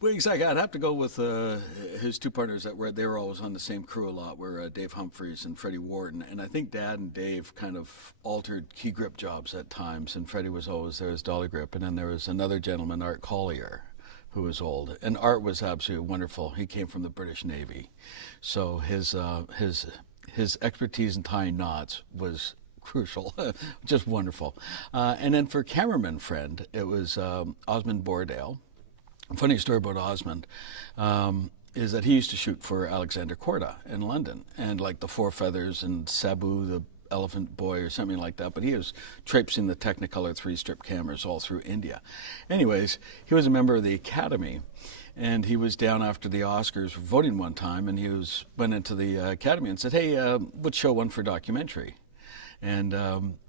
Well, exactly. I'd have to go with his two partners they were always on the same crew a lot, were Dave Humphreys and Freddie Wharton. And I think Dad and Dave kind of altered key grip jobs at times, and Freddie was always there as dolly grip. And then there was another gentleman, Art Collier, who was old, and Art was absolutely wonderful. He came from the British Navy, so his expertise in tying knots was crucial, just wonderful. And then for cameraman friend, it was Osmond Bordale. A funny story about Osmond is that he used to shoot for Alexander Korda in London, and like the Four Feathers and Sabu the Elephant Boy or something like that, but he was traipsing the Technicolor 3-strip cameras all through India. Anyways, he was a member of the Academy, and he was down after the Oscars voting one time, and went into the Academy and said, hey, let's show one for documentary. And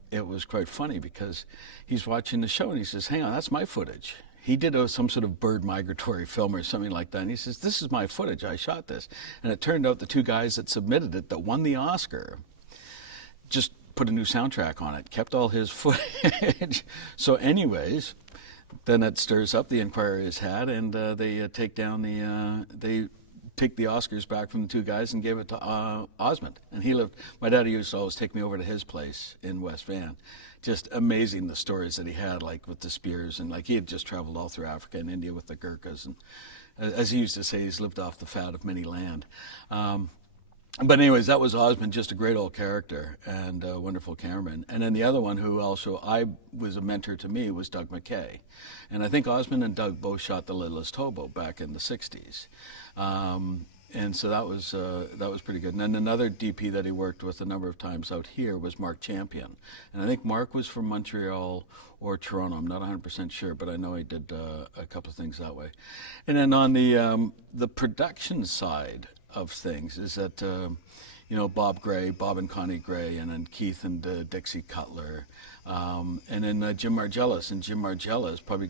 it was quite funny because he's watching the show and he says, hang on, that's my footage. He did some sort of bird migratory film or something like that. And he says, this is my footage. I shot this. And it turned out the two guys that submitted it that won the Oscar just put a new soundtrack on it, kept all his footage. So anyways, then it stirs up the inquiry has had, and they take the Oscars back from the two guys and gave it to Osmond. And my daddy used to always take me over to his place in West Van. Just amazing the stories that he had, like with the spears, and like he had just traveled all through Africa and India with the Gurkhas. And as he used to say, he's lived off the fat of many land. But anyways, that was Osmond, just a great old character and a wonderful cameraman. And then the other one who also I was a mentor to me was Doug McKay. And I think Osmond and Doug both shot The Littlest Hobo back in the 60s. And so that was pretty good. And then another DP that he worked with a number of times out here was Mark Champion. And I think Mark was from Montreal or Toronto. I'm not 100% sure, but I know he did a couple of things that way. And then on the production side of things is that, Bob and Connie Gray, and then Keith and Dixie Cutler, and then Jim Margellis. And Jim Margellis probably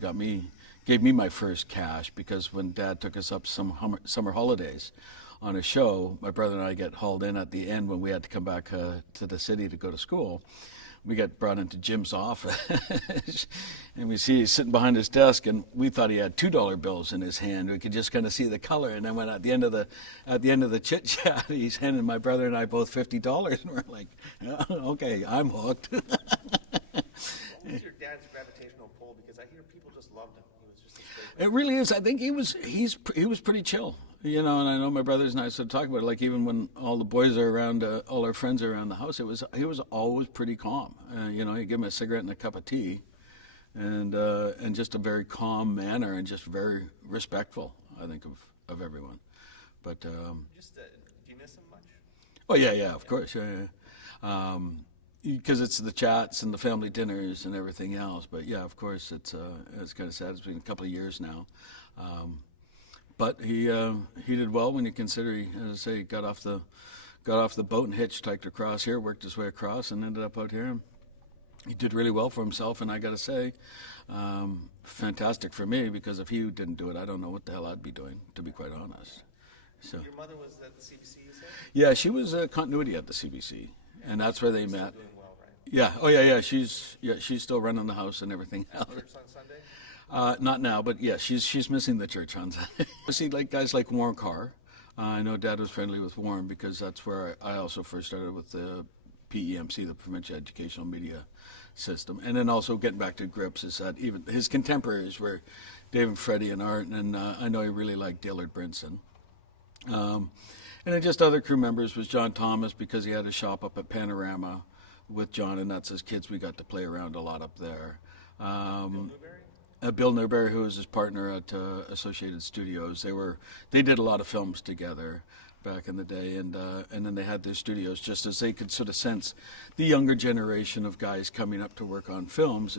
gave me my first cash, because when Dad took us up some summer holidays on a show, my brother and I get hauled in at the end when we had to come back to the city to go to school. We got brought into Jim's office, and we see he's sitting behind his desk, and we thought he had $2 bills in his hand. We could just kind of see the color, and then when at the end of the chit chat, he's handing my brother and I both $50, and we're like, yeah, okay, I'm hooked. What was your dad's gravitational pull? Because I hear people just loved him. He was just a great. It really is. I think he was pretty chill, and I know my brothers and I sort of talk about it. Like even when all the boys are around, all our friends are around the house, he was always pretty calm. He'd give him a cigarette and a cup of tea, and just a very calm manner, and just very respectful, I think, of everyone. But Do you miss him much? oh yeah, of course, yeah. Because it's the chats and the family dinners and everything else. But yeah, of course, it's kind of sad. It's been a couple of years now, but he did well when you consider he, as I say, got off the boat and hitchhiked across here, worked his way across, and ended up out here. He did really well for himself, and I got to say, fantastic for me, because if he didn't do it, I don't know what the hell I'd be doing, to be quite honest. So Your mother was at the CBC, you said? yeah, she was continuity at the CBC. And that's where they met. Doing well, right? Yeah. Oh yeah. She's still running the house and everything else. Church on Sunday? Not now, but yeah, she's missing the church on Sunday. I see like guys like Warren Carr. I know Dad was friendly with Warren, because that's where I also first started with the PEMC, the Provincial Educational Media System. And then also getting back to grips is that even his contemporaries were Dave and Freddie and Art, and I know he really liked Dillard Brinson. And then just other crew members was John Thomas, because he had a shop up at Panorama with John, and that's his kids. We got to play around a lot up there. Bill Newberry, who was his partner at Associated Studios. They did a lot of films together back in the day, and then they had their studios just as they could sort of sense the younger generation of guys coming up to work on films.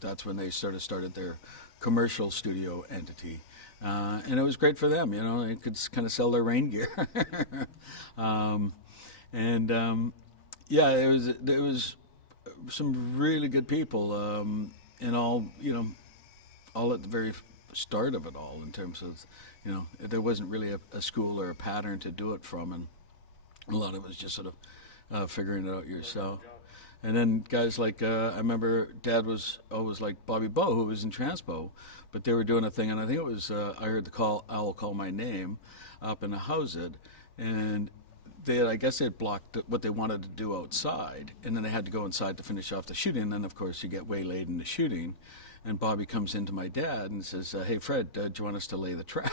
That's when they sort of started their commercial studio entity. And it was great for them, they could kind of sell their rain gear. There was some really good people, and all at the very start of it all, in terms of, there wasn't really a school or a pattern to do it from, and a lot of it was just sort of figuring it out yourself. And then guys like, I remember Dad was always like Bobby Bow, who was in Transpo, but they were doing a thing, and I think it was, I heard the owl call my name up in a Houseid, and I guess they had blocked what they wanted to do outside, and then they had to go inside to finish off the shooting, and then of course you get waylaid in the shooting, and Bobby comes into my dad and says, hey Fred, do you want us to lay the track?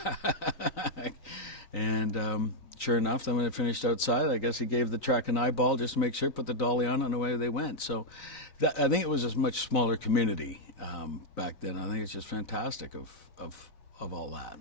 And sure enough, then when it finished outside, I guess he gave the track an eyeball just to make sure, put the dolly on, and away they went. So I think it was a much smaller community back then. I think it's just fantastic of all that.